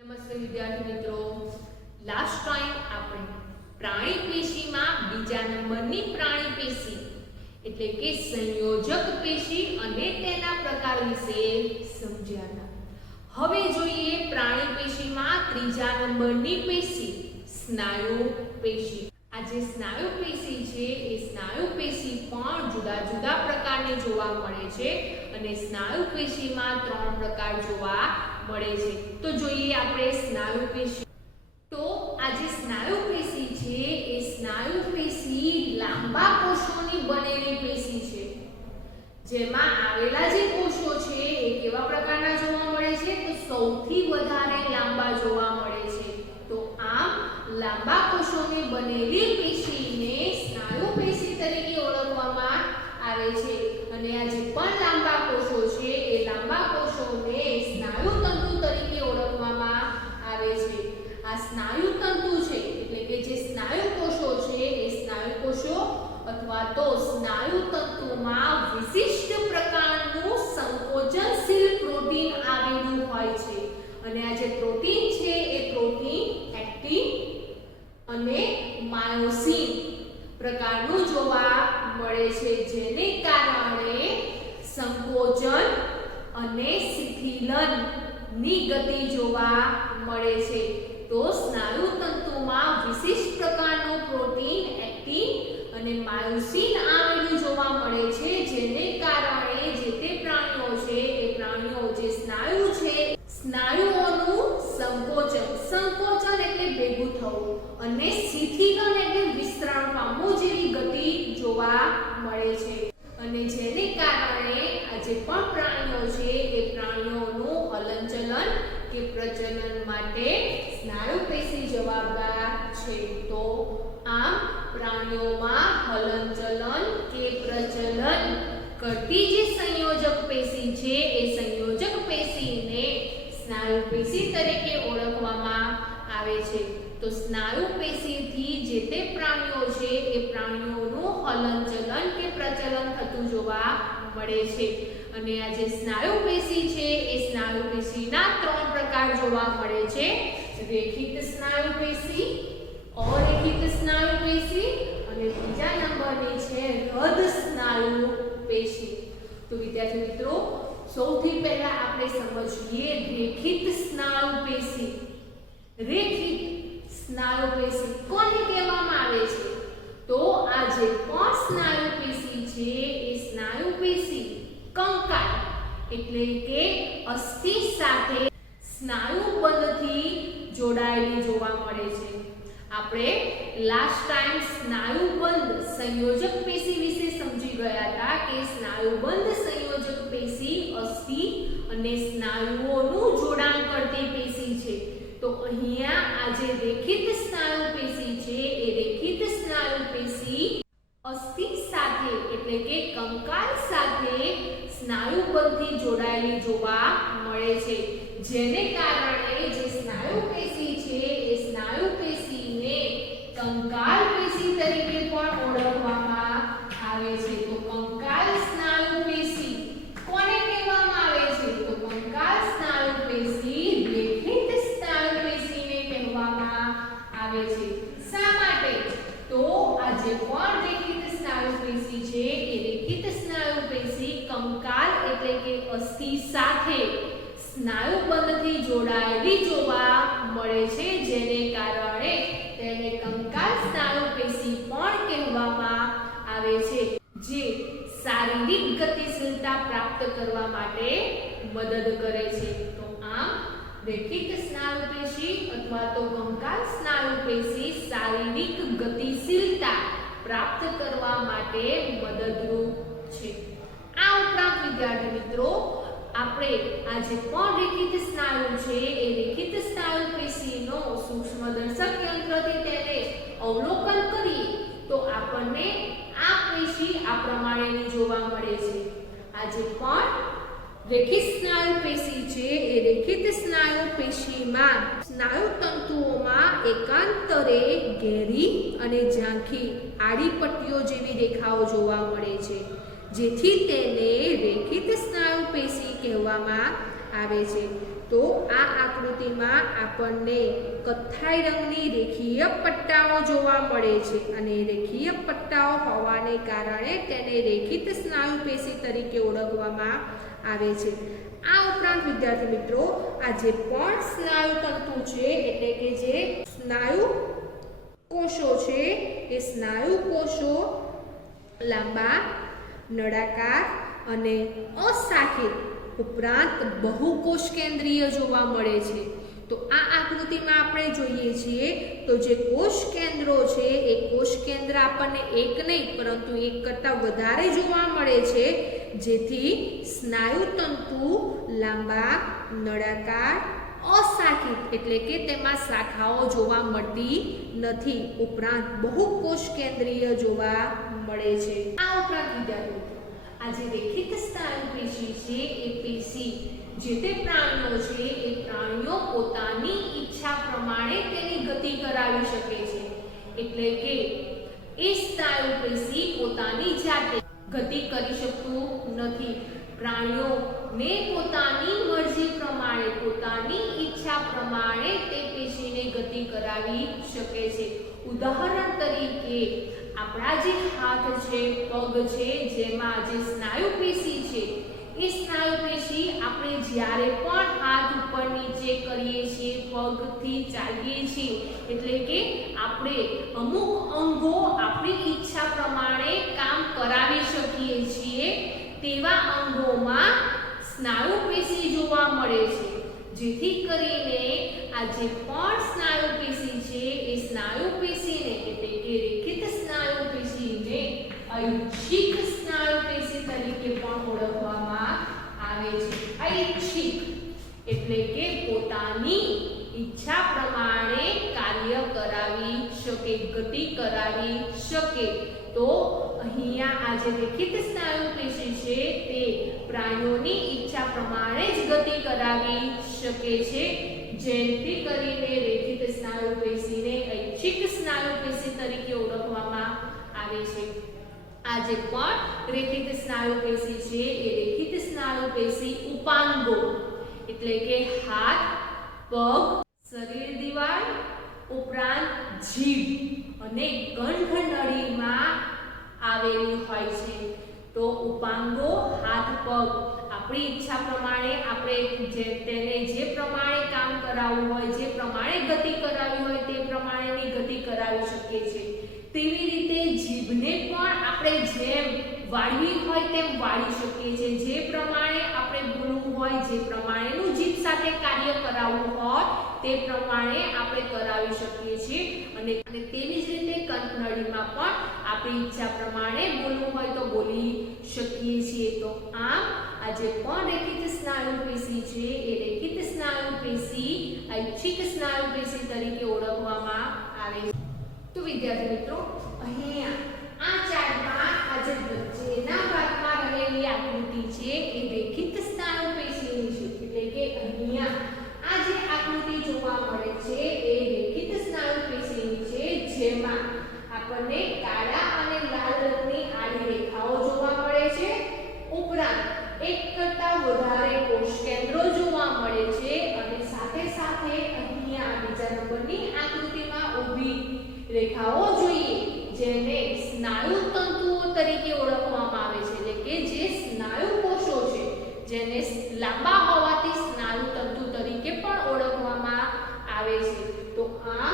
નમસ્તે વિદ્યાર્થી મિત્રો, લાસ્ટ ટાઈમ આપણે પ્રાણી પેશીમાં બીજા નંબરની પ્રાણી પેશી એટલે કે સંયોજક પેશી અને તેના પ્રકાર વિશે સમજ્યા હતા। હવે જોઈએ પ્રાણી પેશીમાં ત્રીજા નંબરની પેશી સ્નાયુ પેશી। આ જે સ્નાયુ પેશી છે એ સ્નાયુ પેશી પણ જુદા જુદા પ્રકારની જોવા મળે છે અને સ્નાયુ પેશીમાં ત્રણ પ્રકાર જોવા મળે છે। તો જોઈએ આપણે સ્નાયુ પેશી। તો આ જે સ્નાયુ પેશી છે એ સ્નાયુ પેશી લાંબા કોષોની બનેલી પેશી છે, જેમાં આવેલા જે કોષો છે એ કેવા પ્રકારના જોવા મળે છે? તો સૌથી વધારે લાંબા જોવા મળે છે। તો આમ લાંબા કોષોની બનેલી પેશીને સ્નાયુ પેશી તરીકે ઓળખવામાં આવે છે અને આ જે પણ લાંબા કોષો છે એ લાંબા કોષોને સ્નાયુ તંતુ તરીકે ઓળખવામાં આવે છે। આ સ્નાયુ તંતુ છે એટલે કે જે સ્નાયુ કોષો છે એ સ્નાયુ કોષો અથવા તો સ્નાયુ તંતુમાં વિશિષ્ટ પ્રકારનું સંકોચનશીલ પ્રોટીન આવેલું હોય છે અને આ જે પ્રોટીન છે એ પ્રોટીન એક્ટિન અને માયોસિન પ્રકારનું જોવા મળે છે, જેને કારણે સંકોચન અને શિથિલનની ગતિ જોવા મળે છે। તો સ્નાયુ તંતુમાં વિશિષ્ટ પ્રકારનું પ્રોટીન એક્ટિન અને માયોસિન આવેલું જોવા મળે છે, જેને કારણે જે તે પ્રાણીઓ છે એ પ્રાણીઓ જે સ્નાયુ છે સ્નાયુઓનું સંકોચન એટલે ભેગું થવું અને શિથિલન એટલે વિસ્તરણ પામવું જેવી ગતિ જોવા મળે છે અને જેને કારણે આ જે પણ પ્રાણીઓ છે એ પ્રાણીઓનું હલનચલન કે પ્રજનન માટે સ્નાયુ પેશી જવાબદાર છે। તો આમ પ્રાણીઓમાં હલનચલન કે પ્રજનન કરતી જે સંયોજક પેશી છે એ સંયોજક પેશીને સ્નાયુ પેશી તરીકે ઓળખવામાં આવે છે। તો સ્નાયુ પેશીથી જે તે પ્રાણીઓ છે એ પ્રાણીઓનું હલનચલન કે પ્રચલન થતું જોવા મળે છે અને આ જે સ્નાયુ પેશી છે એ સ્નાયુ પેશીના ત્રણ પ્રકાર જોવા મળે છે: રેખિત સ્નાયુ પેશી, અરેખિત સ્નાયુ પેશી અને બીજા નંબરની છે હૃદ સ્નાયુ પેશી। તો વિદ્યાર્થી મિત્રો, સૌથી પહેલા આપણે સમજીએ રેખિત સ્નાયુ પેશી। રેખિત સ્નાયુ પેશી કોને કહેવામાં આવે છે? તો આ જે પણ સ્નાયુ પેશી છે એ સ્નાયુ પેશી કંકાલ એટલે કે અસ્થિ સાથે સ્નાયુબંધથી જોડાયેલી જોવા મળે છે। આપણે લાસ્ટ ટાઈમ સ્નાયુબંધ સંયોજક પેશી વિશે સમજી ગયા હતા કે સ્નાયુબંધ સંયોજક પેશી અસ્થિ અને સ્નાયુઓનું જોડાણ કરતી પેશી છે। તો અહીંયા આ જે રેખિત સ્નાયુ પેશી છે એ રેખિત સ્નાયુ પેશી અસ્થિ સાથે એટલે કે કંકાલ સાથે સ્નાયુબંધથી જોડાયેલી જોવા મળે છે, જેને કારણે જે સ્નાયુ પેશી છે એ સ્નાયુ પેશીને કંકાલ પેશી તરીકે પણ ઓળખવામાં આવે છે। તો કંકાલ સ્નાયુ પેશી કોને કહેવામાં આવે છે? તો કંકાલ સ્નાયુ પેશી રેખિત સ્નાયુ પેશીને કહેવામાં આવે છે। શા માટે? તો આ જે પણ રેખિત સ્નાયુ પેશી છે એ રેખિત સ્નાયુ પેશી કંકાલ એટલે કે અસ્થિ સાથે સ્નાયુબંધથી જોડાયેલી જોવા મળે છે, જેને કારણે તેને કંકાલ સ્નાયુ પેશી પણ કહેવામાં આવે છે, જે શારીરિક ગતિશીલતા પ્રાપ્ત કરવા માટે મદદ કરે છે। તો આમ રેખિત સ્નાયુ પેશી અથવા તો કંકાલ સ્નાયુ પેશી શારીરિક ગતિશીલતા પ્રાપ્ત કરવા માટે મદદરૂપ છે। આ ઉપરાંત વિદ્યાર્થી મિત્રો, આપણે આ જે પણ રેખિત સ્નાયુ છે એ રેખિત સ્નાયુ પેશીનો સૂક્ષ્મદર્શક યંત્રથી તેને અવલોકન કરીએ તો આપણને આ પેશી આ પ્રમાણેની જોવા મળે છે। આ જે પણ રેખિત સ્નાયુ પેશી છે એ રેખિત સ્નાયુ પેશીમાં સ્નાયુ તંતુઓમાં એકાંતરે ઘેરી અને ઝાંખી આડી પટ્ટીઓ જેવી રેખાઓ જોવા મળે છે, જેથી તેને રેખિત સ્નાયુ પેશી કહેવામાં આવે છે। તો આ આકૃતિમાં આપણને કથ્થાઈ રંગની રેખીય પટ્ટાઓ જોવા મળે છે અને રેખીય પટ્ટાઓ હોવાને કારણે તેને રેખિત સ્નાયુ પેશી તરીકે ઓળખવામાં આવે છે। આ ઉપરાંત વિદ્યાર્થી મિત્રો આ જે પણ સ્નાયુ તંતુ છે એટલે કે જે સ્નાયુ કોષો છે એ સ્નાયુ કોષો લાંબા, નળાકાર અને અશાખિત ઉપરાંત બહુકોષ કેન્દ્રીય જોવા મળે છે। તો આ આકૃતિમાં આપણે જોઈએ છીએ તો જે કોષ કેન્દ્રો છે એ કોષ કેન્દ્ર આપણને એક નહીં પરંતુ એક કરતાં વધારે જોવા મળે છે, જેથી સ્નાયુ તંતુ લાંબા, નળાકાર, અશાખિત એટલે કે તેમાં શાખાઓ જોવા મળતી નથી, ઉપરાંત બહુકોષ કેન્દ્રીય જોવા મળે છે। આ ઉપરાંત વિદ્યાર્થીઓ આ જે રેખિત સ્નાયુ પેશી છે એ પેશી જે તે પ્રાણીઓ છે એ પ્રાણીઓ પોતાની ઈચ્છા પ્રમાણે તેની ગતિ કરાવી શકે છે, એટલે કે એ સ્નાયુ પેશી પોતાની જાતે ગતિ કરી શકતું નથી। પ્રાણીઓને પોતાની મરજી પ્રમાણે પોતાની ઈચ્છા પ્રમાણે તે પેશીને ગતિ કરાવી શકે છે। ઉદાહરણ તરીકે આપણા જે હાથ છે, પગ છે, જેમાં જે સ્નાયુ પેશી છે એ સ્નાયુ પેશી આપણે જ્યારે પણ હાથ ઉપર નીચે કરીએ છીએ, પગથી ચાલીએ છીએ એટલે કે આપણે અમુક અંગો આપણી ઈચ્છા પ્રમાણે કામ કરાવી શકીએ છીએ તેવા અંગોમાં સ્નાયુ પેશી જોવા મળે છે, જેથી કરીને આ જે પણ સ્નાયુ પેશી છે એ સ્નાયુ પેશીને એટલે કે રેખિત સ્નાયુ પેશીને ઐચ્છિક સ્નાયુ પેશી તરીકે પણ ઓળખવામાં આવે છે। ઐચ્છિક એટલે કે પોતાની ઈચ્છા પ્રમાણે કાર્ય કરાવી શકે, ગતિ કરાવી શકે। તો અહીંયા આ જે રેખિત સ્નાયુ પેશી છે તે પ્રાણીઓની ઈચ્છા પ્રમાણે જ ગતિ કરાવી શકે છે, જેથી કરીને રેખિત સ્નાયુ પેશીને ઐચ્છિક સ્નાયુ પેશી તરીકે ઓળખવામાં આવે છે। આ જે પણ રેખિત સ્નાયુ પેશી છે એ રેખિત સ્નાયુ પેશી ઉપાંગો એટલે કે હાથ, પગ, શરીર દિવાલ ઉપરાંત જીભ અને ગંધ નળીમાં આવેલી હોય છે। તો ઉપાંગો, હાથ, પગ આપણી ઈચ્છા પ્રમાણે આપણે તેને જે પ્રમાણે કામ કરાવવું હોય, જે પ્રમાણે ગતિ કરાવવી હોય તે પ્રમાણેની ગતિ કરાવી શકીએ છીએ। તેવી રીતે જીભને પણ આપણે જેમ વાળવી હોય તેમ વાળી શકીએ છીએ, જે પ્રમાણે આપણે બોલવું હોય, જે પ્રમાણેનું જીભ સાથે કાર્ય કરાવવું હોય તે પ્રમાણે આપણે કરાવી શકીએ છીએ અને તેવી જ રીતે કંઠનળીમાં પણ આપણી ઈચ્છા પ્રમાણે બોલવું હોય તો બોલી શકીએ છીએ। તો આમ આ જે પણ રેખિત સ્નાયુ પેશી છે એ રેખિત સ્નાયુ પેશી ઐચ્છિક સ્નાયુ પેશી તરીકે ઓળખવામાં આવે છે। તો વિદ્યાર્થી મિત્રો અહીંયા આ ચાર્ટમાં આ જે વચ્ચેના ભાગમાં રહેલી આકૃતિ છે એ રેખિત સ્નાયુ પેશીની છે, એટલે કે અહીંયા આ જે આકૃતિ જોવા મળે છે એ રેખિત સ્નાયુ પેશીની છે, જેમાં આપણને કાળા અને લાલ રંગની આડી રેખાઓ જોવા મળે છે, ઉપરાંત એક કરતાં વધારે કોષ કેન્દ્રો જોવા મળે છે અને સાથે સાથે અહીંયા બીજા નંબરની આકૃતિમાં ઊભી રેખાઓ જોઈએ જેને સ્નાયુ તંતુઓ તરીકે ઓળખવામાં આવે છે, એટલે કે જે સ્નાયુ કોષો છે જેને લાંબા હોવાથી સ્નાયુ તંતુ તરીકે પણ ઓળખવામાં આવે છે। તો આ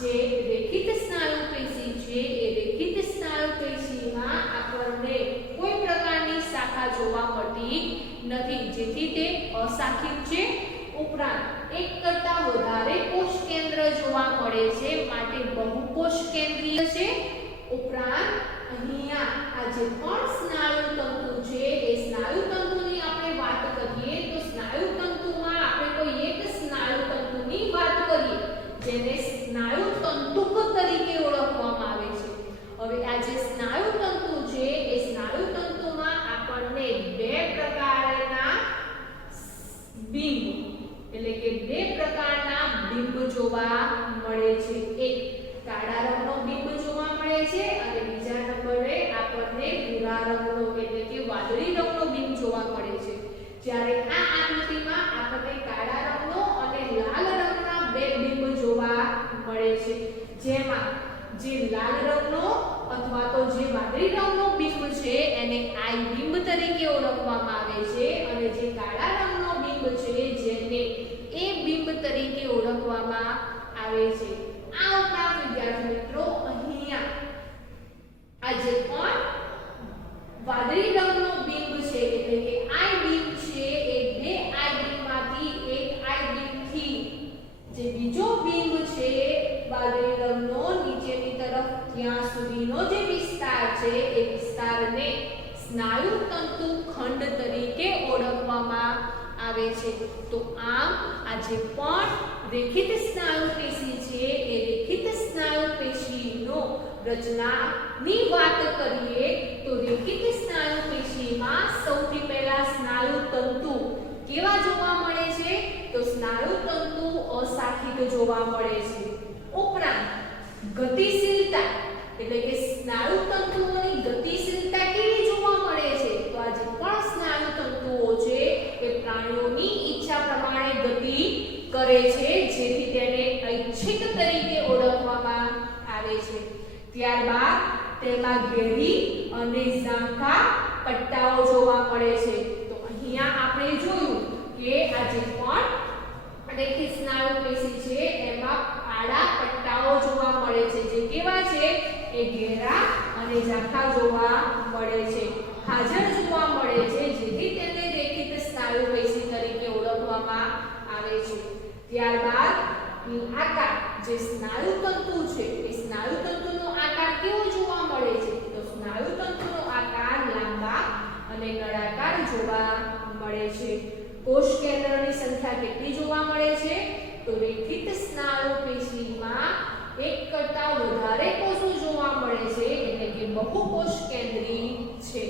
જે રેખિત સ્નાયુ પેશી છે એ રેખિત સ્નાયુ પેશીમાં આપણને કોઈ પ્રકારની શાખા જોવા મળતી નથી, જેથી તે અશાખિત છે, ઉપરાંત એક કરતાં વધારે કોષ કેન્દ્ર જોવા મળે છે, માટે બહુકોષ કેન્દ્રીય છે। ઉપરાંત અહીંયા આ જે પણ સ્નાયુ તંતુ છે એ સ્નાયુ તંતુની આપણે વાત કરીએ તો સ્નાયુ તંતુમાં આપણે કોઈ એક સ્નાયુ તંતુની વાત કરીએ જેને સ્નાયુ તંતુક તરીકે ઓળખવામાં આવે છે। હવે આ જે સ્નાયુ તંતુ છે એ સ્નાયુ તંતુમાં આપણને બે પ્રકારના બિંબ એટલે કે બે પ્રકારના બિંબ જોવા મળે છે। એક કાળા રંગનો બિંબ જોવા મળે છે અને બીજા નંબરે આપણને ભૂરા રંગનો એટલે કે વાદળી રંગનો બિંબ જોવા મળે છે। જ્યારે આ આકૃતિમાં આપણને કાળા રંગનો અને લાલ રંગના બે બિંબ જોવા મળે છે, જેમાં જે લાલ રંગનો અથવા તો જે વાદળી રંગનો બિંબ છે એને આઈ બિંબ તરીકે ઓળખવામાં આવે છે અને જે કાળા રંગનો બિંબ છે જેને એ બિંબ તરીકે ઓળખવામાં આવે છે. આ ઉપરાંત વિદ્યાર્થી મિત્રો અહીંયા આ જે પણ વાદળી રંગનો બિંબ છે એટલે કે આઈ બિંબ છે એ બે આઈ બિંબમાંથી એક આઈ બિંબથી જે બીજો બિંબ છે વાદળી રંગનો નીચેની તરફ ત્યાં સુધીનો જે વિસ્તાર છે એ વિસ્તારને સ્નાયુ તંતુ ખંડ તરીકે ઓળખવામાં આવે છે. તો આમ આ જે પણ રેખિત સ્નાયુ પેશી છે એ રેખિત સ્નાયુ પેશીનો રચનાની વાત કરીએ તો રેખિત સ્નાયુ પેશીમાં સૌથી પહેલા સ્નાયુ તંતુ કેવા જોવા મળે છે? તો સ્નાયુ તંતુ અશાખિત જોવા મળે છે. ઉપરાંત ગતિશીલતા એટલે કે સ્નાયુ તંતુઓની ગતિશીલતા કેવી જોવા મળે છે? તો આ જે પણ સ્નાયુ તંતુઓ છે એ પ્રાણીઓની ઈચ્છા પ્રમાણે ગતિ કરે છે, જેથી તેને ઐચ્છિક તરીકે ઓળખવામાં આવે છે. ત્યારબાદ તેમાં ઘેરી અને ઝાંખા પટ્ટાઓ જોવા મળે છે. તો અહીંયા આપણે જોયું કે આ જે પણ રેખિત સ્નાયુ પેશી છે એમાં આડા પટ્ટાઓ જોવા મળે છે, જે કેવા છે? એ ઘેરા અને ઝાંખા જોવા મળે છે, હાજર જોવા મળે છે, જેથી તેને રેખિત સ્નાયુ પેશી તરીકે ઓળખવામાં આવે છે. ત્યારબાદ આકાર જે સ્નાયુ તંતુ છે એ સ્નાયુ તંતુનો આકાર કેવો જોવા મળે છે? તો સ્નાયુ તંતુનો આકાર લાંબા અને નળાકાર જોવા મળે છે. કોષ કેન્દ્રની સંખ્યા કેટલી જોવા મળે છે? તો રેખિત સ્નાયુ પેશીમાં એક કરતા વધારે કોષો જોવા મળે છે, એટલે કે બહુકોષ કેન્દ્રી છે.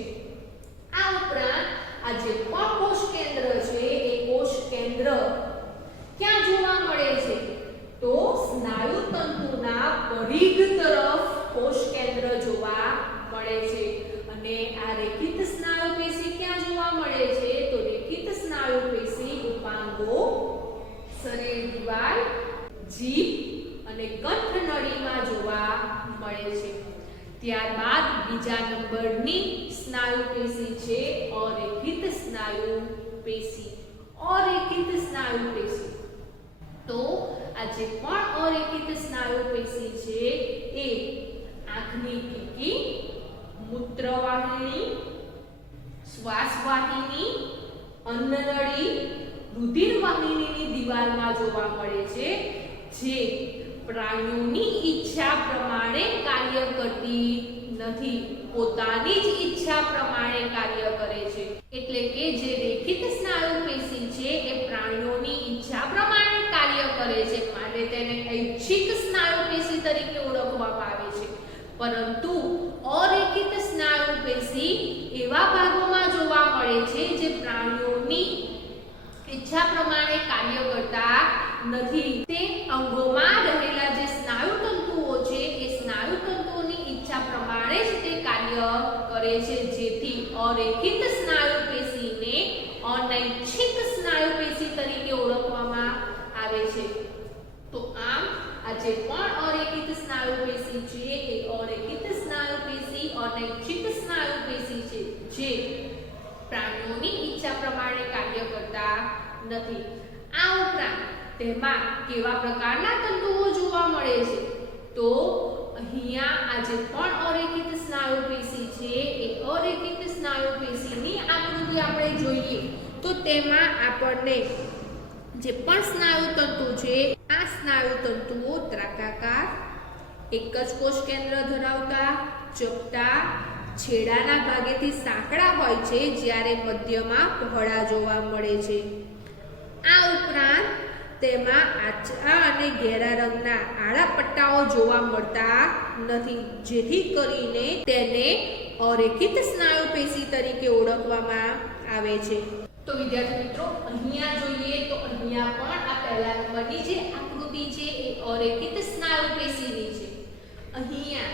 આ ઉપરાંત આ જે પણ કોષ કેન્દ્ર છે એ કોષ કેન્દ્ર ક્યાં જોવા મળે છે? તો સ્નાયુ તંતુના પરિઘ તરફ કોષ કેન્દ્ર જોવા મળે છે. અને આ રેખિત સ્નાયુ પેશી ક્યાં જોવા મળે છે? તો રેખિત સ્નાયુ પેશી ઉપાંગો, શરીર દિવાલ, જીભ અને કંઠ નળીમાં જોવા મળે છે. ત્યારબાદ બીજા નંબરની સ્નાયુ પેશી છે અરેખિત સ્નાયુ પેશી. અરેખિત સ્નાયુ પેશી તો આ જે પણ અરેખિત સ્નાયુ પેશી છે એ આંખની કીકી, મૂત્રવાહિની, શ્વાસવાહિની, અન્નનળી, રુધિરવાહિનીની દિવાલમાં જોવા મળે છે, જે પ્રાણીઓની ઈચ્છા પ્રમાણે કાર્ય કરતી નથી, પોતાની જ ઈચ્છા પ્રમાણે કાર્ય કરે છે. એટલે કે જે રેખિત સ્નાયુ પેશી છે એ પ્રાણીઓની ઈચ્છા પ્રમાણે કાર્ય કરે છે, માટે તેને ઐચ્છિક સ્નાયુ પેશી તરીકે ઓળખવામાં આવે છે. પરંતુ અરેખિત સ્નાયુ પેશી એવા ભાગોમાં જોવા મળે છે જે પ્રાણીઓની ઈચ્છા પ્રમાણે કાર્ય કરતા નથી. તે અંગોમાં રહેલા જે સ્નાયુ તંતુઓ છે એ સ્નાયુ તંતુઓની ઈચ્છા પ્રમાણે જ તે કાર્ય કરે છે, જેથી અરેખિત સ્નાયુ પેશીને અનૈચ્છિક સ્નાયુ પેશી તરીકે ઓળખવામાં આવે છે. તો આમ આ જે પણ અરેખિત સ્નાયુ પેશી છે એ અરેખિત સ્નાયુ પેશી અનૈચ્છિક સ્નાયુ પેશી છે, જે પ્રાણીઓની ઈચ્છા પ્રમાણે કાર્ય કરતા નથી. આ ઉપરાંત તેમાં કેવા પ્રકારના તંતુઓ જોવા મળે છે? તો અહીંયા આ જે પણ અરેખિત સ્નાયુ પેશી છે એ અરેખિત સ્નાયુ પેશીની આકૃતિ આપણે જોઈએ તો તેમાં આપણને જે પણ સ્નાયુ તંતુ છે આ સ્નાયુ તંતુઓ ત્રાકાકાર, એક જ કોષ કેન્દ્ર ધરાવતા, ચપટા, છેડાના ભાગેથી સાંકડા હોય છે, જ્યારે મધ્યમાં પહોળા જોવા મળે છે. આ ઉપરાંત તેમાં આછા અને ઘેરા રંગના આડા પટ્ટાઓ જોવા મળતા નથી, જેથી કરીને તેને અરેખિત સ્નાયુ પેશી તરીકે ઓળખવામાં આવે છે. તો વિદ્યાર્થી મિત્રો અહીંયા જોઈએ તો અહીંયા પણ આ પહેલા નંબરની જે આકૃતિ છે એ અરેખિત સ્નાયુ પેશીની છે. અહીંયા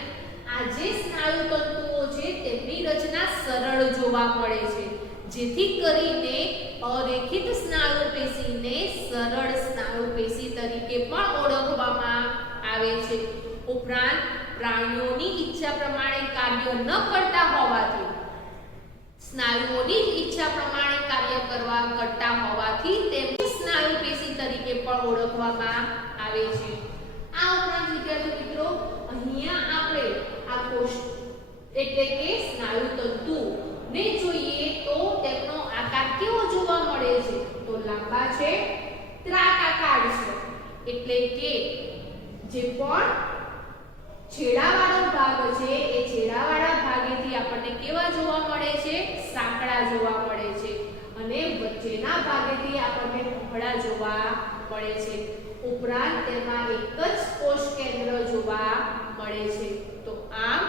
આ જે સ્નાયુ તંતુઓ છે તેમની રચના સરળ જોવા મળે છે, જેથી કરીને અરેખિત સ્નાયુ પેશીને સરળ સ્નાયુ પેશી તરીકે પણ ઓળખવામાં આવે છે. ઉપરાંત પ્રાણીઓની ઈચ્છા પ્રમાણે કાર્ય ન કરતા હોવાથી સ્નાયુઓની ઈચ્છા પ્રમાણે કાર્ય કરતા હોવાથી તેમને સ્નાયુ પેશી તરીકે પણ ઓળખવામાં આવે છે. આ ઉપરાંત વિદ્યાર્થી મિત્રો અહીંયા આપણે આ કોષ એટલે કે સ્નાયુ તંતુ ને જોઈએ તો તેમનો આકાર કેવો જોવા મળે છે? તો લાંબા છે, ત્રાકાકાર છે. એટલે કે જે પણ છેડાવાળો ભાગ છે એ છેડાવાળા ભાગેથી આપણને કેવા જોવા મળે છે? સાંકડા જોવા મળે છે અને વચ્ચેના ભાગેથી આપણને પહોળા જોવા મળે છે. ઉપરાંત તેમાં એક જ કોષ કેન્દ્ર જોવા મળે છે. તો આમ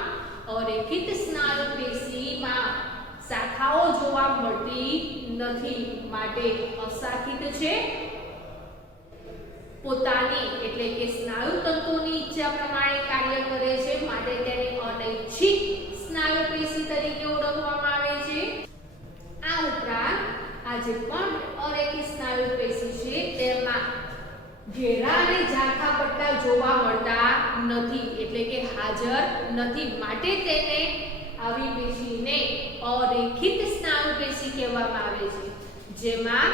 અરેખિત સ્નાયુ પેશીમાં શાખાઓ જોવા મળતી નથી, માટે અશાખિત છે. પોતાની એટલે કે સ્નાયુ તંતુની ઈચ્છા પ્રમાણે કાર્ય કરે છે, માટે તેને અનૈચ્છિક સ્નાયુ પેશી તરીકે ઓળખવામાં આવે છે. આ ઉપરાંત આ જે પણ અરેખિત સ્નાયુ પેશી છે તેમાં ઘેરા અને ઝાંખા પટ્ટા જોવા મળતા નથી, એટલે કે હાજર નથી, માટે તેને આવી પેશીને અરેખિત સ્નાયુ પેશી કહેવામાં આવે છે. જેમાં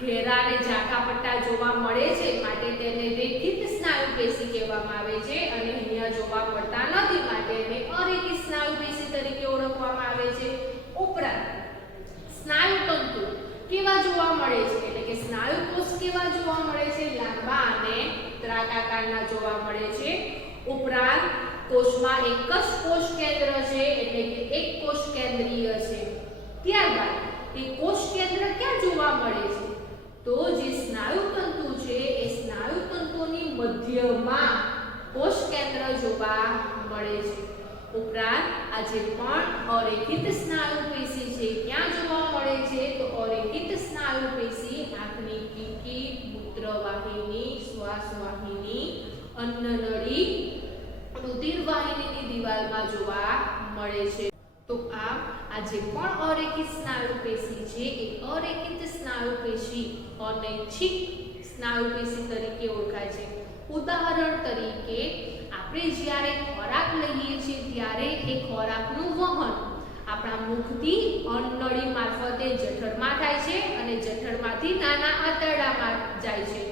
ઘેરા અને ઝાંખા પટ્ટા જોવા મળે છે, માટે તેને રેખિત સ્નાયુ પેશી કહેવામાં આવે છે. અને અહીંયા જોવા મળતા નથી, માટે એને અરેખિત સ્નાયુ પેશી તરીકે ઓળખવામાં આવે છે. ઉપરાંત સ્નાયુ તંતુ કેવા જોવા મળે છે? એટલે કે સ્નાયુ કોષ કેવા જોવા મળે છે? લાંબા અને ત્રાકાકારના જોવા મળે છે. ઉપરાંત કોષમાં એક જ કોષ કેન્દ્ર છે, એટલે કે એક કોષ કેન્દ્રીય છે. ત્યારબાદ એ કોષ કેન્દ્ર ક્યાં જોવા મળે છે? તો જે સ્નાયુ તંતુ છે એ સ્નાયુ તંતુની મધ્યમાં કોષ કેન્દ્ર જોવા મળે છે. ઉપરાંત આ જે પણ અરેખિત સ્નાયુ પેશી છે ક્યાં જોવા મળે છે? તો અરેખિત સ્નાયુ પેશી આંખની કીકી, મૂત્રવાહિની, શ્વાસવાહિની, અન્નનળી, રુધિરવાહિનીની દિવાલમાં જોવા મળે છે. તો આ જે પણ અરેખિત સ્નાયુ પેશી છે એ અરેખિત સ્નાયુ પેશી અનૈચ્છિક સ્નાયુ પેશી તરીકે ઓળખાય છે. ઉદાહરણ તરીકે આપણે જ્યારે ખોરાક લઈએ છીએ ત્યારે એ ખોરાકનું વહન આપણા મુખથી અન્નનળી મારફતે જઠરમાં થાય છે અને જઠરમાંથી નાના આંતરડામાં જાય છે.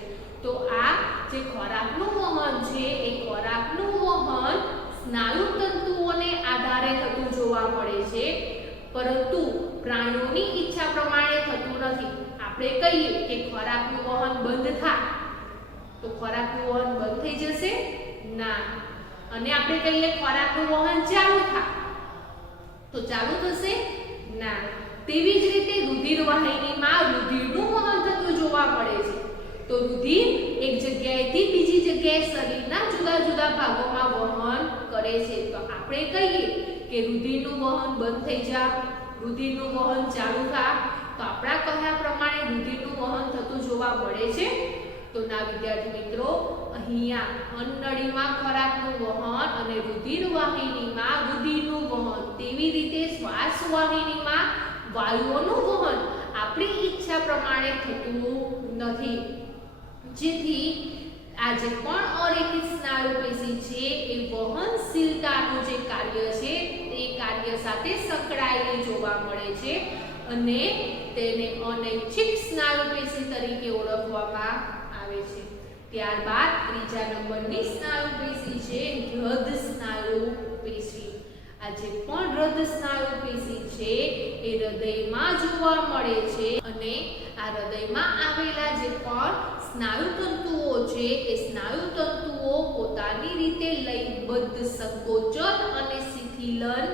તો આ જે ખોરાકનું વહન છે એ ખોરાકનું વહન સ્નાયુ તંતુઓને આધારે થતું જોવા મળે છે, પરંતુ પ્રાણીઓની ઈચ્છા પ્રમાણે થતું નથી. આપણે કહીએ કે ખોરાકનું વહન બંધ થાય તો ખોરાકનું વહન બંધ થઈ જશે? ના. અને આપણે કહીએ ખોરાકનું વહન ચાલુ થાય તો ચાલુ થશે? ના. તેવી જ રીતે રુધિરવાહિનીમાં રુધિરનું વહન થતું જોવા મળે છે. તો રુધિર એક જગ્યાએથી બીજી જગ્યાએ શરીરના જુદા જુદા ભાગોમાં વહન કરે છે. તો આપણે કહીએ કે રુધિરનું વહન બંધ થઈ જાય, રુધિરનું વહન ચાલુ થાય, તો આપણા કહ્યા પ્રમાણે રુધિરનું વહન થતું જોવા મળે છે? તો ના વિદ્યાર્થી મિત્રો, અહીંયા અન્નનળીમાં ખોરાકનું વહન અને રુધિરવાહિનીમાં રુધિરનું વહન, તેવી રીતે શ્વાસવાહિનીમાં વાયુઓનું વહન આપણી ઈચ્છા પ્રમાણે થતું નથી. જેથી આ જે પણ અરેખિત સ્નાયુ પેશી છે એ વહનશીલતાનું જે કાર્ય છે તે કાર્ય સાથે સંકળાયેલી જોવા મળે છે અને તેને અનૈચ્છિક સ્નાયુ પેશી તરીકે ઓળખવામાં આવે છે. ત્યારબાદ ત્રીજા નંબરની સ્નાયુ પેશી છે હૃદ સ્નાયુ પેશી. આ જે પણ હૃદ સ્નાયુ પેશી છે એ હૃદયમાં જોવા મળે છે અને આ હૃદયમાં આવેલા જે પણ સ્નાયુ તંતુઓ છે એ સ્નાયુ તંતુઓ પોતાની રીતે લયબદ્ધ સંકોચન અને શિથિલન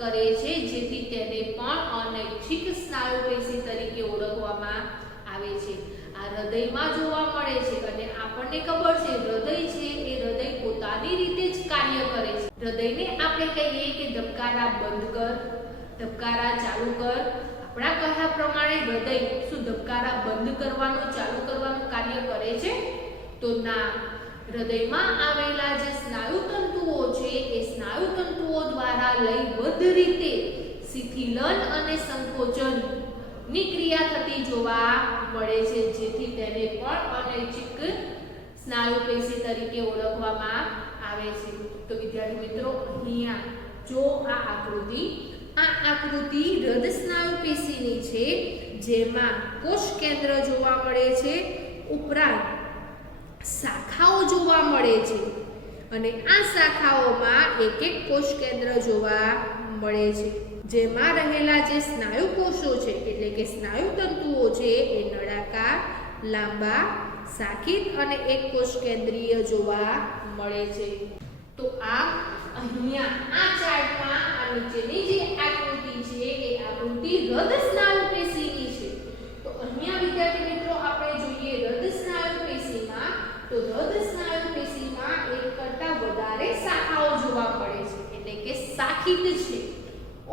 કરે છે, જેથી તેને પણ અનૈચ્છિક સ્નાયુ પેશી તરીકે ઓળખવામાં આવે છે. આ હૃદયમાં જોવા મળે છે અને આપણને ખબર છે હૃદય છે એ હૃદય પોતાની રીતે જ કાર્ય કરે છે. હૃદયને આપણે કહીએ કે ધબકારા બંધ કર, ધબકારા ચાલુ કર. આપણા કહ્યા પ્રમાણે હૃદય શું ધબકારા બંધ કરવાનું, ચાલુ કરવાનું કાર્ય કરે છે? તો ના. હૃદયમાં આવેલા જે સ્નાયુ તંતુઓ છે એ સ્નાયુ તંતુઓ દ્વારા લયબદ્ધ રીતે શિથિલન અને સંકોચન ની ક્રિયા થતી જોવા મળે છે, જેથી તેને પણ અનૈચ્છિક સ્નાયુ પેશી તરીકે ઓળખવામાં આવે છે. તો વિદ્યાર્થી મિત્રો, અહીંયા જો આ આકૃતિ હૃદ સ્નાયુ પેશીની છે, જેમાં કોષ કેન્દ્ર જોવા મળે છે, ઉપરાંત શાખાઓ જોવા મળે છે અને આ શાખાઓમાં એક એક કોષ કેન્દ્ર જોવા મળે છે, જેમાં રહેલા જે સ્નાયુ કોષો છે એટલે કે સ્નાયુ તંતુઓ છે એ નળાકાર, લાંબા, શાખિત અને એક કોષ કેન્દ્રીય જોવા મળે છે. તો આ અહીંયા આ ચાર્ટમાં આ નીચેની જે આકૃતિ છે એ આકૃતિ હૃદ સ્નાયુ પેશીની છે. તો અહીંયા વિદ્યાર્થી મિત્રો આપણે જોઈએ હૃદ સ્નાયુ પેશીમાં, તો હૃદ સ્નાયુ પેશીમાં એક કરતાં વધારે શાખાઓ જોવા મળે છે એટલે કે શાખિત છે.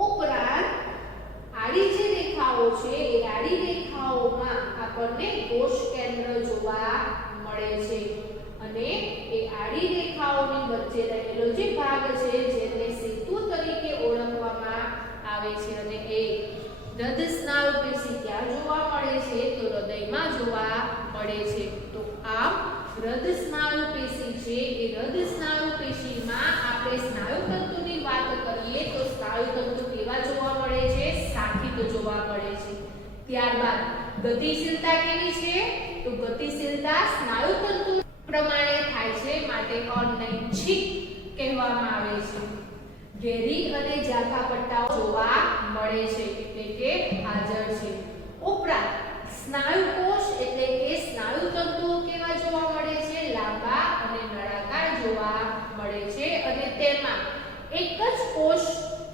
ઉપરાંત આડી જે રેખાઓ છે એ આડી રેખાઓમાં આપણને કોષ કેન્દ્ર જોવા મળે છે અને એ આડી રેખાઓની વચ્ચે રહેલો જે ભાગ છે જેને સેતુ તરીકે ઓળખવામાં આવે છે અને એ હૃદ સ્નાયુ પેશી ક્યાં જોવા મળે છે? તો હૃદયમાં જોવા મળે છે. તો આ હૃદ સ્નાયુ પેશી છે એ હૃદ સ્નાયુ પેશીમાં આપણે સ્નાયુ તંતુની વાત કરીએ તો સ્નાયુ તંતુ કેવા જોવા મળે છે? શાખિત જોવા મળે છે. ત્યારબાદ ગતિશીલતા કેવી છે? તો ગતિશીલતા સ્નાયુ તંતુ પ્રમાણે થાય છે, માટે અનૈચ્છિક કહેવામાં આવે છે. ઘેરી અને ઝાંખા પટ્ટાઓ જોવા મળે છે એટલે કે હાજર છે. ઉપરાંત સ્નાયુ કોષ એટલે કે સ્નાયુ તંતુઓ કેવા જોવા મળે છે? લાંબા અને નળાકાર જોવા મળે છે અને તેમાં એક જ કોષ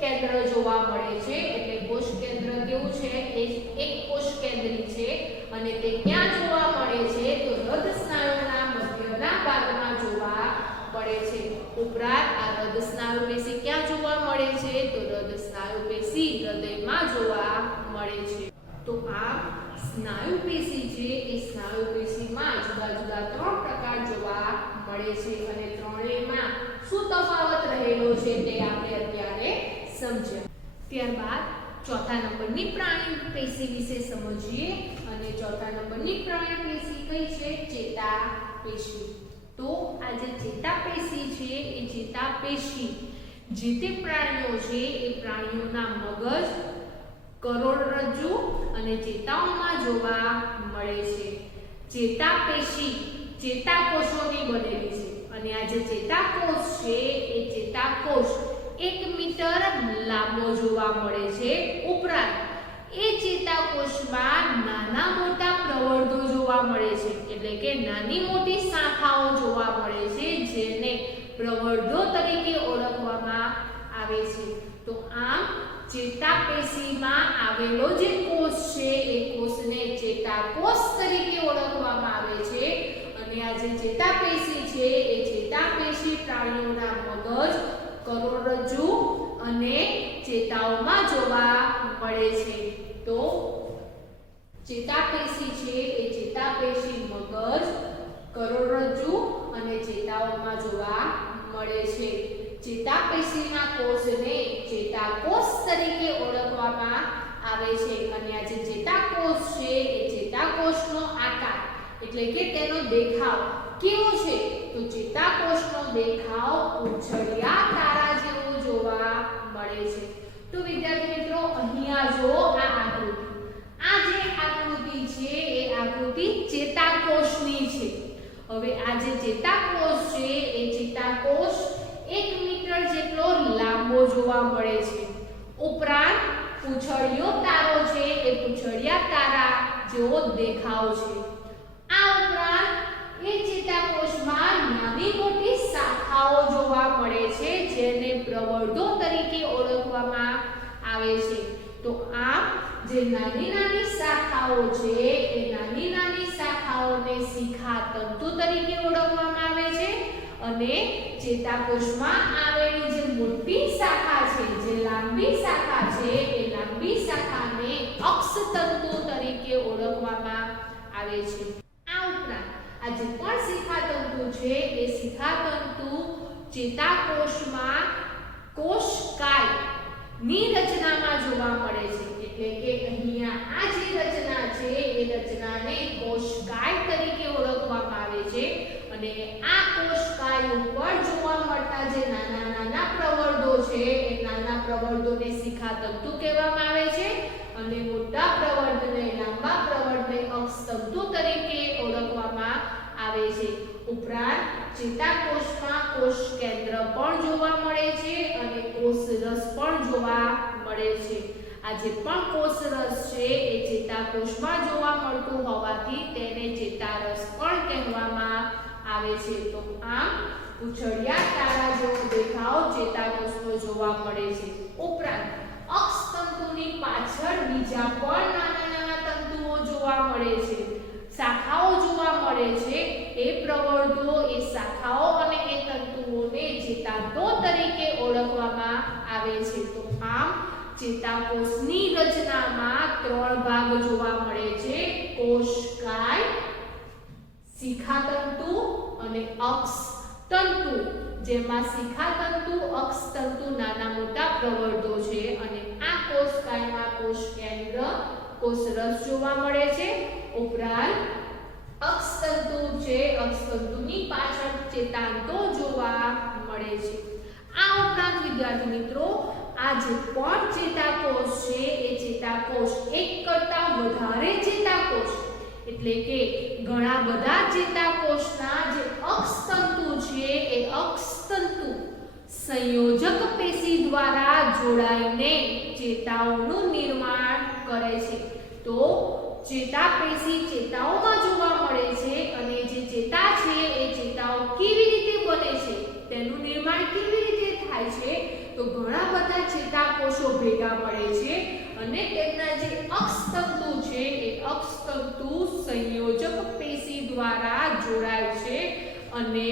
કેન્દ્ર જોવા મળે છે એટલે કોષ કેન્દ્ર કેવું છે? એ એક કોષ કેન્દ્રી છે અને તે ક્યાં જોવા મળે છે? તો હૃદ સ્નાયુના મધ્યના ભાગમાં જોવા મળે છે. ઉપરાંત આ હૃદ સ્નાયુ પેશી ક્યાં જોવા મળે છે? તો હૃદ સ્નાયુ પેશી હૃદયમાં જોવા મળે છે. તો આ સ્નાયુ પેશી છે એ સ્નાયુ પેશીમાં જુદા જુદા 3 પ્રકાર જોવા મળે છે અને ત્રણેયમાં શું તફાવત રહેલો છે તે આપણે અત્યારે સમજ્યા. ત્યારબાદ ચોથા નંબરની પ્રાણી પેશી વિશે સમજીએ અને ચોથા નંબરની પ્રાણી પેશી કઈ છે? ચેતાપેશી. તો આ જે ચેતાપેશી છે એ ચેતાપેશી જે તે પ્રાણીઓ છે એ પ્રાણીઓના મગજ, કરોડરજ્જુ અને ચેતાઓમાં જોવા મળે છે. ચેતાપેશી ચેતાકોષોની બનેલી છે અને આ જે ચેતાકોષ છે એ ચેતાકોષ 1 મીટર લાંબો જોવા મળે છે. ઉપરાંત એ ચેતાકોષમાં નાના મોટા પ્રવર્ધો જોવા મળે છે એટલે કે નાની મોટી શાખાઓ જોવા મળે છે જેને પ્રવર્ધો તરીકે ઓળખવામાં આવે છે. તો આમ ચેતાપેશીમાં આવેલો જે કોષ છે એ કોષને ચેતાકોષ તરીકે ઓળખવામાં આવે છે અને આ જે ચેતાપેશી છે એ ચેતાપેશી પ્રાણીઓના મગજ, કરોડરજ્જુ અને ચેતાઓમાં જોવા મળે છે. તો ચેતાપેશી છે એ ચેતાપેશી મગજ, કરોડરજ્જુ અને ચેતાઓમાં જોવા મળે છે. ચેતાપેશીના કોષને ચેતાકોષ તરીકે ઓળખવામાં આવે છે અને આ જે ચેતાકોષ છે એ ચેતાકોષનો આકાર એટલે કે તેનો દેખાવ કેવો છે? તો ચેતાકોષનો દેખાવ ઉછળિયા તારા જેવો જોવા મળે છે. તો વિદ્યાર્થી મિત્રો, અહીંયા જો આ જે આકૃતિ છે એ આકૃતિ ચેતાકોષની છે. હવે આ જે ચેતાકોષ છે એ ચેતાકોષ 1 મીટર જેટલો લાંબો જોવા મળે છે. ઉપરાંત પૂંછડીયો તારો છે એ પૂંછડિયા તારા જેવો દેખાવ છે. આ ઉપરાંત એ ચેતાકોષમાં નાની મોટી શાખાઓ જોવા મળે છે જેને પ્રવર્ધો તરીકે ઓળખવામાં આવે છે. તો આ જે નાની નાની શાખાઓ છે એ નાની નાની શાખાઓને શિખા તંતુ તરીકે ઓળખવામાં આવે છે અને ચેતાકોષમાં આવેલી જે મોટી શાખા છે, જે લાંબી શાખા છે એ લાંબી શાખાને અક્ષ તંતુ તરીકે ઓળખવામાં આવે છે. આ ઉપરાંત આ જે પણ શિખા તંતુ છે એ શિખા તંતુ ચેતાકોષમાં કોષકાય ની રચનામાં જોવા મળે છે એટલે કે અહીંયા આ જે રચના છે એ રચનાને કોષકાય તરીકે ઓળખવામાં આવે છે અને આ કોષકાય ઉપર જોવા મળતા જે નાના નાના પ્રવર્ધો છે એ નાના પ્રવર્ધોને શિખાતંતુ કહેવામાં આવે છે અને મોટા પ્રવર્ધને લાંબા પ્રવર્ધને અક્ષતંતુ તરીકે ઓળખવામાં આવે છે. ઉપરાંત ચેતાકોષમાં કોષ કેન્દ્ર પણ જોવા મળે છે અને કોષરસ પણ જોવા મળે છે. આ જે પણ કોષરસ છે એ ચેતાકોષમાં જોવા મળતું હોવાથી તેને ચેતારસ પણ કહેવામાં આવે છે. તો આમ ઉછળિયા તારા જેવો દેખાવ ચેતાકોષમાં જોવા મળે છે. ઉપરાંત અક્ષતંતુની પાછળ બીજા પણ નાના નાના તંતુઓ જોવા મળે છે, શાખાઓ જોવા મળે છે. એ પ્રવર્ધો, એ શાખાઓ અને એ તંતુઓને ચેતાતંતુ તરીકે ઓળખવામાં આવે છે. તો આમ ચેતાકોષની રચનામાં 3 ભાગ જોવા મળે છે: કોષકાય, શિખાતંતુ અને અક્ષતંતુ. જેમાં શિખાતંતુ, અક્ષતંતુ નાના મોટા પ્રવર્ધો છે અને આ કોષકાયમાં કોષ કેન્દ્ર, કોષરસ જોવા મળે છે. ઉપરાંત અક્ષતંતુ છે, અક્ષતંતુની પાછળ ચેતાતંતુ જોવા મળે છે. આ ઉપરાંત વિદ્યાર્થી મિત્રો, આ જે પણ ચેતાકોષ છે એ ચેતાકોષ એક કરતા વધારે ચેતાકોષ એટલે કે ઘણા બધા ચેતાકોષના જે અક્ષતંતુ છે એ અક્ષતંતુ સંયોજક પેશી દ્વારા જોડાઈને ચેતાઓનું નિર્માણ કરે છે. તો ચેતાપેશી ચેતાઓમાં જોવા મળે છે અને જે ચેતા છે એ ચેતાઓ કેવી રીતે બને છે, તેનું નિર્માણ કેવી રીતે થાય છે, તો ઘણા બધા ચેતાકોષો ભેગા મળે છે અને તેમના જે અક્ષતંતુ છે એ અક્ષતંતુ સંયોજક પેશી દ્વારા જોડાય છે અને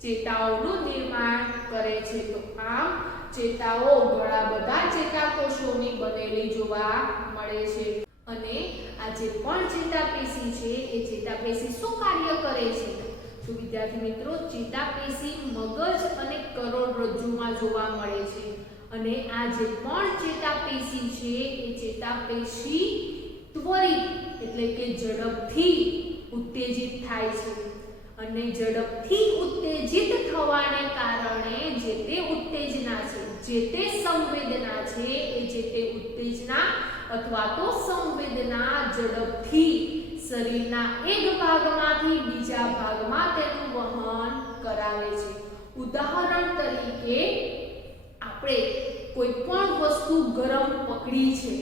ચેતાઓનું નિર્માણ કરે છે. તો આમ ચેતાઓ ઘણા બધા ચેતાકોષોની બનેલી જોવા મળે છે. અને આ જે પણ ચેતાપેશી છે એ ચેતાપેશી શું કાર્ય કરે છે? તો વિદ્યાર્થી મિત્રો, ચેતાપેશી મગજ અને કરોડરજ્જુમાં જોવા મળે છે અને આ જે પણ ચેતાપેશી છે એ ચેતાપેશી ત્વરિત એટલે કે ઝડપથી ઉત્તેજિત થાય છે અને ઝડપથી ઉત્તેજિત થવાને કારણે જે તે ઉત્તેજના છે, જે તે સંવેદના છે એ જે તે ઉત્તેજના અથવા તો સંવેદના ઝડપથી શરીરના એક ભાગમાંથી બીજા ભાગમાં તેનું વહન કરાવે છે. ઉદાહરણ તરીકે, આપણે કોઈ પણ વસ્તુ ગરમ પકડી છે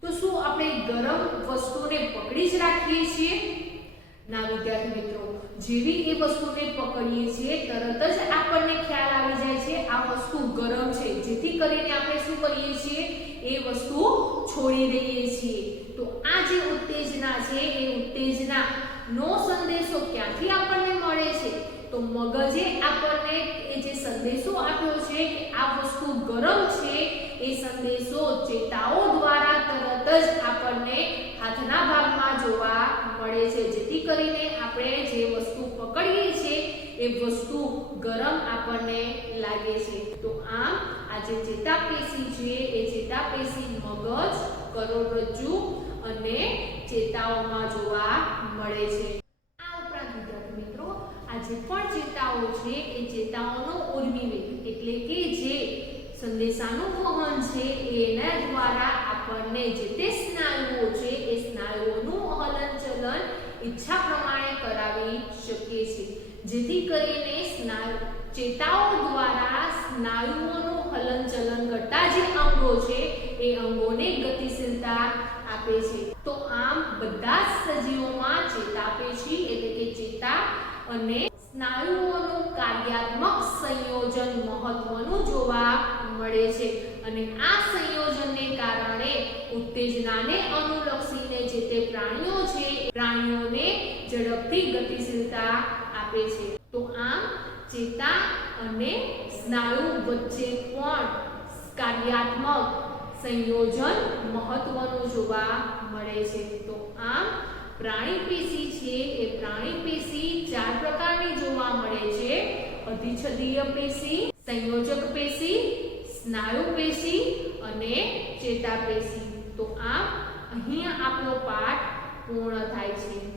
તો શું આપણે ગરમ વસ્તુને પકડી જ રાખીએ છીએ? ના વિદ્યાર્થી મિત્રો, જેવી એ વસ્તુને પકડીએ છીએ તરત જ આપણને ખ્યાલ આવી જાય છે આ વસ્તુ ગરમ છે, જેથી કરીને આપણે શું કરીએ છીએ? એ વસ્તુ છોડી દઈએ છીએ. તો આ જે ઉત્તેજના છે એ ઉત્તેજનાનો સંદેશો ક્યાંથી આપણને મળે છે? તો મગજે આપણને એ જે સંદેશો આપ્યો છે કે આ વસ્તુ ગરમ છે, એ સંદેશો ચેતાઓ દ્વારા તરત જ આપણને હાથના ભાગમાં જોવા મળે છે, જેથી કરીને આપણે જે વસ્તુ પકડીએ છીએ એ વસ્તુ ગરમ આપણને લાગે છે. તો આમ આ જે ચેતાપેશી છે એ ચેતાપેશી મગજ, કરોડરજ્જુ અને ચેતાઓમાં જોવા મળે છે. આ ઉપરાંત વિદ્યાર્થી મિત્રો, આ જે પણ ચેતાઓ છે એ ચેતાઓનો ઉર્મિવેગ એટલે કે જે સંદેશાનું વહન છે એના દ્વારા આપણને જે તે સ્નાયુઓ છે એ સ્નાયુઓનું હલનચલન ઈચ્છા પ્રમાણે કરાવી શકીએ છીએ, જેથી કરીને ચેતાઓ દ્વારા સ્નાયુઓનું હલનચલન કરતા જે અંગો છે એ અંગોને ગતિશીલતા આપે છે. તો આમ બધા જ સજીવોમાં ચેતાપેશી એટલે કે ચેતા અને સ્નાયુઓનું કાર્યાત્મક સંયોજન મહત્વનું જોવા મળે છે અને આ સંયોજનને કારણે ઉત્તેજનાને અનુલક્ષીને જે તે પ્રાણીઓ છે પ્રાણીઓને ઝડપથી ગતિશીલતા આપે છે. તો આમ ચેતા અને સ્નાયુ વચ્ચે પણ કાર્યાત્મક સંયોજન મહત્વનું જોવા મળે છે. તો આમ પ્રાણી પેશી છે એ પ્રાણી પેશી 4 પ્રકારની જોવા મળે છે: અધિચ્છદીય પેશી, સંયોજક પેશી, સ્નાયુ પેશી અને ચેતાપેશી. તો આમ અહીંયા આપણો પાઠ પૂર્ણ થાય છે.